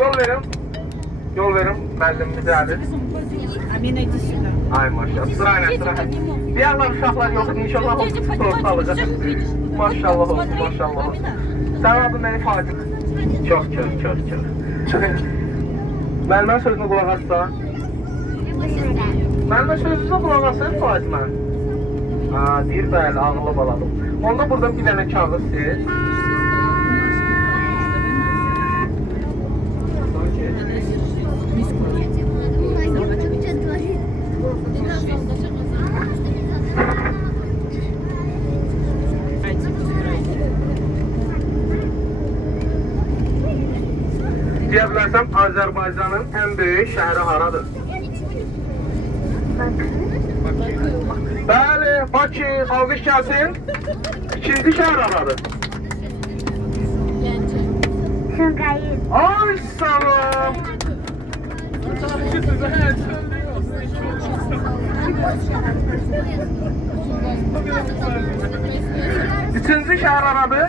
Yol verin. Müəllimimiz gəlir. Amin edişinə. Ay maşallah. Sırayla. Bir yandan uşaqlar yoxdur. İnşallah o tortu alacaq. Maşallah olsun. Sən adın nə Fatih? Çox. Müəllimə sözünə qulaq assan. Müəllimə sözünə qulaq assan Fatimə. Deyir bəli, ağıllı baladım. Onda buradan bir dənə kağız sil. Deyə bilərsəm, Azərbaycanın ən böyük şəhəri haradır? Bəli, Bakı, alqış gəlsin. İkinci şəhər haradır? Sumqayıt. Ay, sağ ol. Üçüncü şəhər haradır?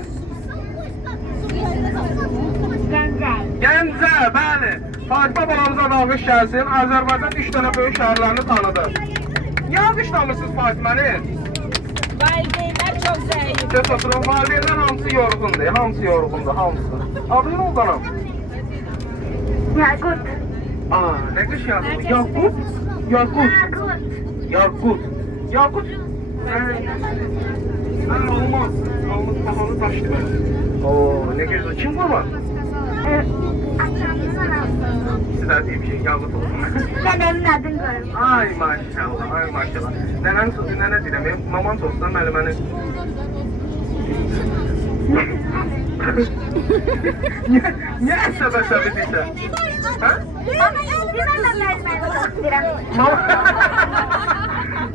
Gəncə, bəli. Fatihə balamıza da alqış gəlsin. Azərbaycan 3 dənə böyük şəhərlərini tanıdı. Niyə alqışlamırsınız Fatiməni? Valideynlər çox zəif. Söz oturun, valideynlər hamısı yorğundur. Hamısı. Adın nə oldu anam? Yaqut. Nə qış yazılır? Yaqut. Olmaz. Olmaz, pahalı daşdır. Ne gözü? Kim bu var? Sizler diye bir şey, yavrum olsun. Nənəmin adını qoyum. Ay maşallah. Nənənin sözü nənə deyirəm, maman tosdan müəlliməni. Niyə əsəb edirsən?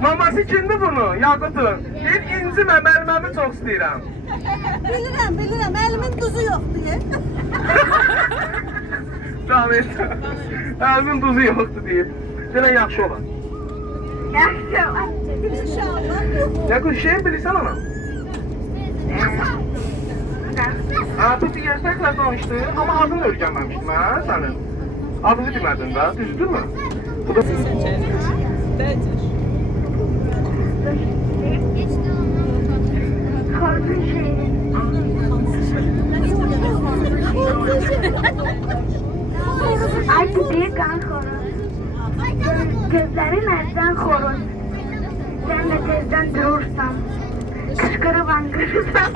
Maması kimdir bunu? Yaqutun. Deyir, incimə, müəlliməmi çox istəyirəm. Bilirəm, əlimin duzu yoxdur. Tamam, əlimin duzu yoxdur deyir. Gələn yaxşı olan. Yaxşı olan. İnşallah. Yaqut, şey bilirsən anam? Bu digərlərlə danışdı, amma adını öyrənməmişdim mən sənin. Adını demədin də, düzdürmü? Bu da... Korkun şeyini. Ay büyük kan xoruz. Gözlerin ərdən xoruz. Sən də tezdən durursan. Qışqırıb anqırırsan.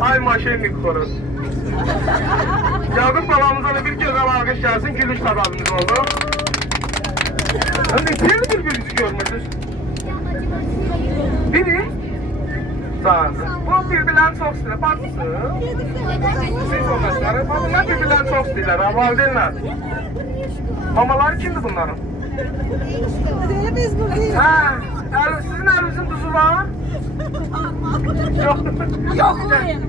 Ay maşenlik xoruz. Yaqut balamıza da bir gözəl alqış gəlsin, gülüş səbəbimiz oldu. Neçə bir-birinizi görmürsünüz? Biri? Zandı. Bu bir-birlərini çox istəyirlər, baxmısın? Siz olmasınlar, bunlar bir-birlərini çox istəyirlər, valideynlər. Mamaları kimdir bunların? Biz buradayız. Sizin əlinizin duzu var? Yoxlayın.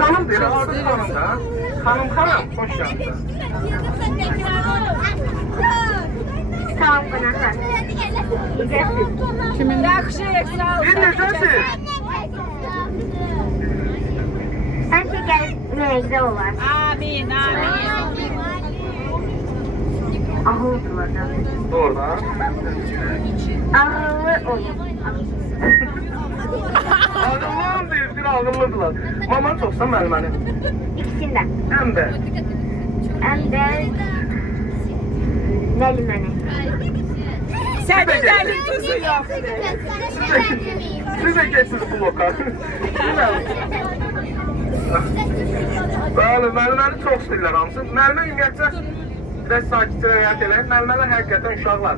Xanım deyir, adı xanım da. Xanım, hoş geldin. Tamam qonaqlar. Kimin? Yaxşı, sağ ol. Bir necəsiz? Hər şey gəlib məyəqdə olar. Amin. Ağıllıdırlar da. Doğrudan. Ağıllı oyun. Ağıllım deyir, bir ağıllıdırlar. Maman çoxsan müəlliməni. İkisindən. Həm də. Həm də müəlliməni. Sənin əlin duzu yoxdur. Siz də getirsiniz bu loka. Bəli, müəlliməni çox istəyirlər hamısı. Müəllimə ümumiyyətcə biraz sakitcə həyat eləyək. Müəllimələr həqiqətən uşaqlar.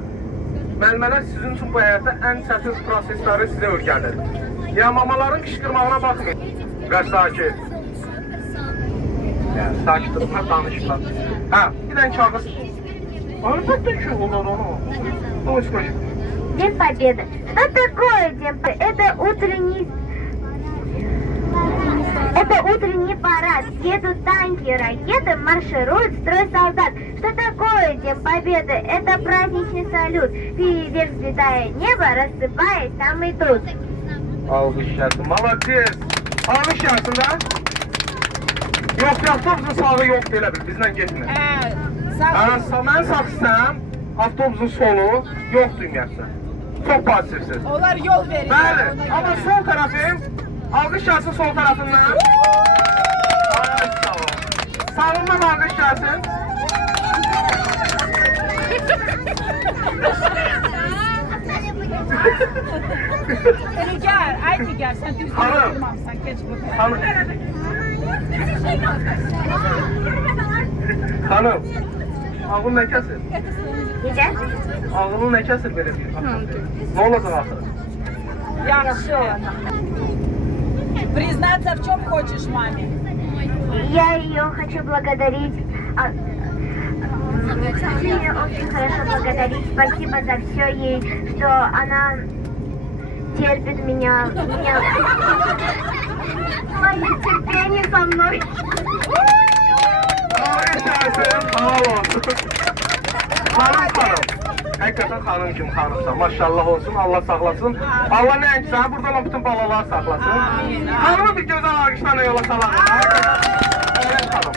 Müəllimələr sizin üçün bu həyatda ən çətin prosesləri sizə öyrənir. Ya mamaların qışqırmağına baxmayın. Və sakit. Sakit durma, danışma. Bir dənə kağız. Əlbəttə ki, olur onu. O iskoş. День Победы. Что такое День Победы? Это утренний парад. Едут танки, ракеты, марширует строй солдат. Что такое День Победы? Это праздничный салют. Фейерверк взлетая небо, рассыпаясь самый труд. Alkış gəlsin. Malades. Alkış gəlsin də. Yox, avtobusun sağı yox elə bil. Bizlə getmir. Mən sağ istəyəm. Avtobusun solu yoxdur ümumiyyətlə. Çox pasifsiz. Onlar yol verir. Bəli. Amma sol tərəfim. Alkış gəlsin sol tərəfindən. Ay sağ ol. Sağından alkış gəlsin. Nigar, ay Nigar sen düz Hanım. durmamsan geç bakalım. Hanım. Hanım. Ağlın nə kəsir? Necə? Ağlın nə kəsir belə bir? Nə olacaq axırı? Yaxşı. Признаться, в чем хочешь маме? Я ее хочу благодарить. Хочу ее очень хорошо благодарить. Спасибо за все ей, что она терпит меня. Мое терпение со мной. Ağlın gəlsin, halal olsun. Xanım. Həqiqətən xanım kimi xanımsan. Maşallah olsun, Allah saxlasın. Allah nəinki səni, burada olan bütün balalar saxlasın. Xanımı bir gözəl alqışlarla yola salaq. Evet xanım.